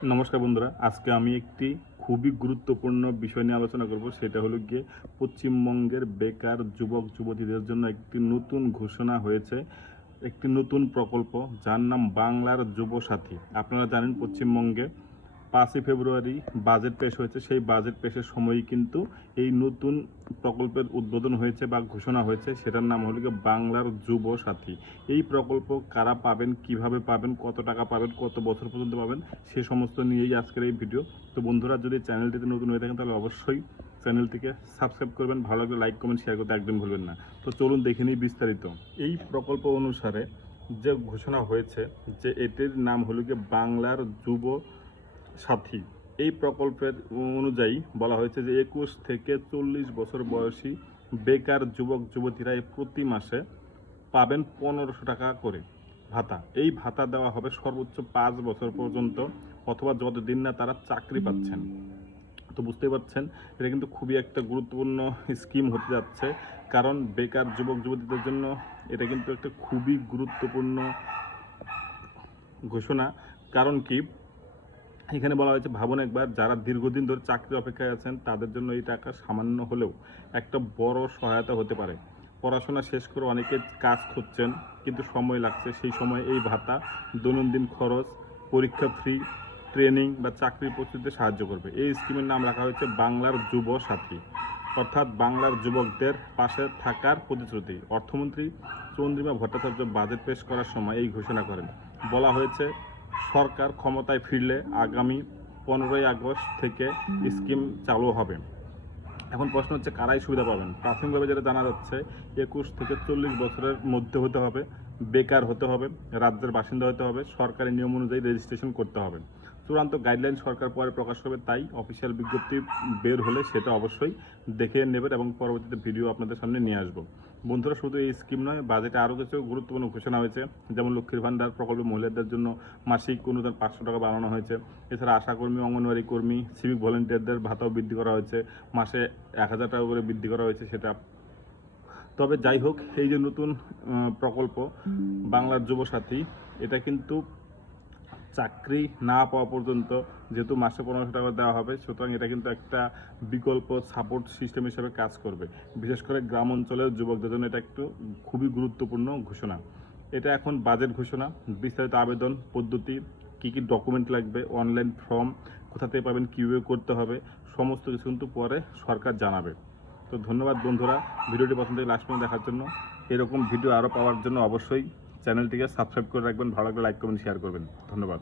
নমস্কার বন্ধুরা, আজকে আমি একটি খুবই গুরুত্বপূর্ণ বিষয় নিয়ে আলোচনা করব। সেটা হলো গিয়ে পশ্চিমবঙ্গের বেকার যুবক যুবতীদের জন্য একটি নতুন ঘোষণা হয়েছে, একটি নতুন প্রকল্প যার নাম বাংলার যুবসাথী। আপনারা জানেন পশ্চিমবঙ্গে 5ই ফেব্রুয়ারি বাজেট পেশ হয়েছে। সেই বাজেট পেশের সময়ই কিন্তু এই নতুন প্রকল্পের উদ্বোধন হয়েছে বা ঘোষণা হয়েছে। সেটার নাম হলো গিয়ে বাংলার যুবসাথী। এই প্রকল্প কারা পাবেন, কিভাবে পাবেন, কত টাকা পাবেন, কত বছর পর্যন্ত পাবেন, সে সমস্ত নিয়েই আজকের এই ভিডিও। তো বন্ধুরা, যদি চ্যানেলটিতে নতুন হয়ে থাকেন তাহলে অবশ্যই চ্যানেলটিকে সাবস্ক্রাইব করবেন, ভালো লাগলে লাইক কমেন্ট শেয়ার করতে একদম ভুলবেন না। তো চলুন দেখে নিই বিস্তারিত। এই প্রকল্প অনুসারে যে ঘোষণা হয়েছে যে এটির নাম হলো গিয়ে বাংলার যুব সাথী। এই প্রকল্পের অনুযায়ী বলা হয়েছে যে 21 থেকে 40 বছর বয়সী বেকার যুবক যুবতীরা প্রতি মাসে পাবেন 1500 টাকা করে ভাতা। এই ভাতা দেওয়া হবে সর্বোচ্চ 5 বছর পর্যন্ত, অথবা যতদিন না তারা চাকরি পাচ্ছেন। তো বুঝতেই পারছেন, এটা কিন্তু খুবই একটা গুরুত্বপূর্ণ স্কিম হতে যাচ্ছে, কারণ বেকার যুবক যুবতীদের জন্য এটা কিন্তু একটা খুবই গুরুত্বপূর্ণ ঘোষণা। কারণ কি, এখানে বলা হয়েছে, ভাবুন একবার, যারা দীর্ঘদিন ধরে চাকরির অপেক্ষায় আছেন তাদের জন্য এই টাকা সামান্য হলেও একটা বড় সহায়তা হতে পারে। পড়াশোনা শেষ করে অনেকে কাজ খুঁজছেন কিন্তু সময় লাগছে, সেই সময় এই ভাতা দৈনন্দিন খরচ, পরীক্ষা ফ্রি, ট্রেনিং বা চাকরির প্রস্তুতিতে সাহায্য করবে। এই স্কিমের নাম রাখা হয়েছে বাংলার যুব সাথী, অর্থাৎ বাংলার যুবকদের পাশে থাকার প্রতিশ্রুতি। অর্থমন্ত্রী চন্দ্রিমা ভট্টাচার্য বাজেট পেশ করার সময় এই ঘোষণা করেন। বলা হয়েছে, সরকার ক্ষমতায় ফিরলে আগামী 15ই আগস্ট থেকে স্কিম চালু হবে। এখন প্রশ্ন হচ্ছে, কারাই সুবিধা পাবেন? প্রাথমিকভাবে যেটা জানা যাচ্ছে, 21 থেকে 40 বছরের মধ্যে হতে হবে, বেকার হতে হবে, রাজ্যের বাসিন্দা হতে হবে, সরকারি নিয়ম অনুযায়ী রেজিস্ট্রেশন করতে হবে। চূড়ান্ত গাইডলাইন সরকার পরে প্রকাশ করবে, তাই অফিসিয়াল বিজ্ঞপ্তি বের হলে সেটা অবশ্যই দেখে নেবেন এবং পরবর্তীতে ভিডিও আপনাদের সামনে নিয়ে আসবো। বন্ধুরা, শুধু এই স্কিম নয়, বাজেটে আরও কিছু গুরুত্বপূর্ণ ঘোষণা হয়েছে। যেমন লক্ষ্মীর ভান্ডার প্রকল্পে মহিলাদের জন্য মাসিক অনুদান 500 টাকা বাড়ানো হয়েছে। এছাড়া আশাকর্মী, অঙ্গনওয়াড়ি কর্মী, সিভিক ভলেন্টিয়ারদের ভাতাও বৃদ্ধি করা হয়েছে, মাসে 1000 টাকা করে বৃদ্ধি করা হয়েছে সেটা। তবে যাই হোক, এই যে নতুন প্রকল্প বাংলার যুবসাথী, এটা কিন্তু চাকরি না পাওয়া পর্যন্ত যেহেতু মাসে 1500 টাকা দেওয়া হবে, সুতরাং এটা কিন্তু একটা বিকল্প সাপোর্ট সিস্টেম হিসেবে কাজ করবে। বিশেষ করে গ্রাম অঞ্চলের যুবকদের জন্য এটা একটু খুবই গুরুত্বপূর্ণ ঘোষণা। এটা এখন বাজেট ঘোষণা। বিস্তারিত আবেদন পদ্ধতি, কী কী ডকুমেন্ট লাগবে, অনলাইন ফর্ম কোথা থেকে পাবেন, কীভাবে করতে হবে, সমস্ত কিছু কিন্তু পরে সরকার জানাবে। তো ধন্যবাদ বন্ধুরা, ভিডিওটি প্রথম থেকে লাস্ট পর্যন্ত দেখার জন্য। এরকম ভিডিও আরও পাওয়ার জন্য অবশ্যই চ্যানেলটিকে সাবস্ক্রাইব করে রাখবেন, ভালো লাগলে লাইক কমেন্ট শেয়ার করবেন। ধন্যবাদ।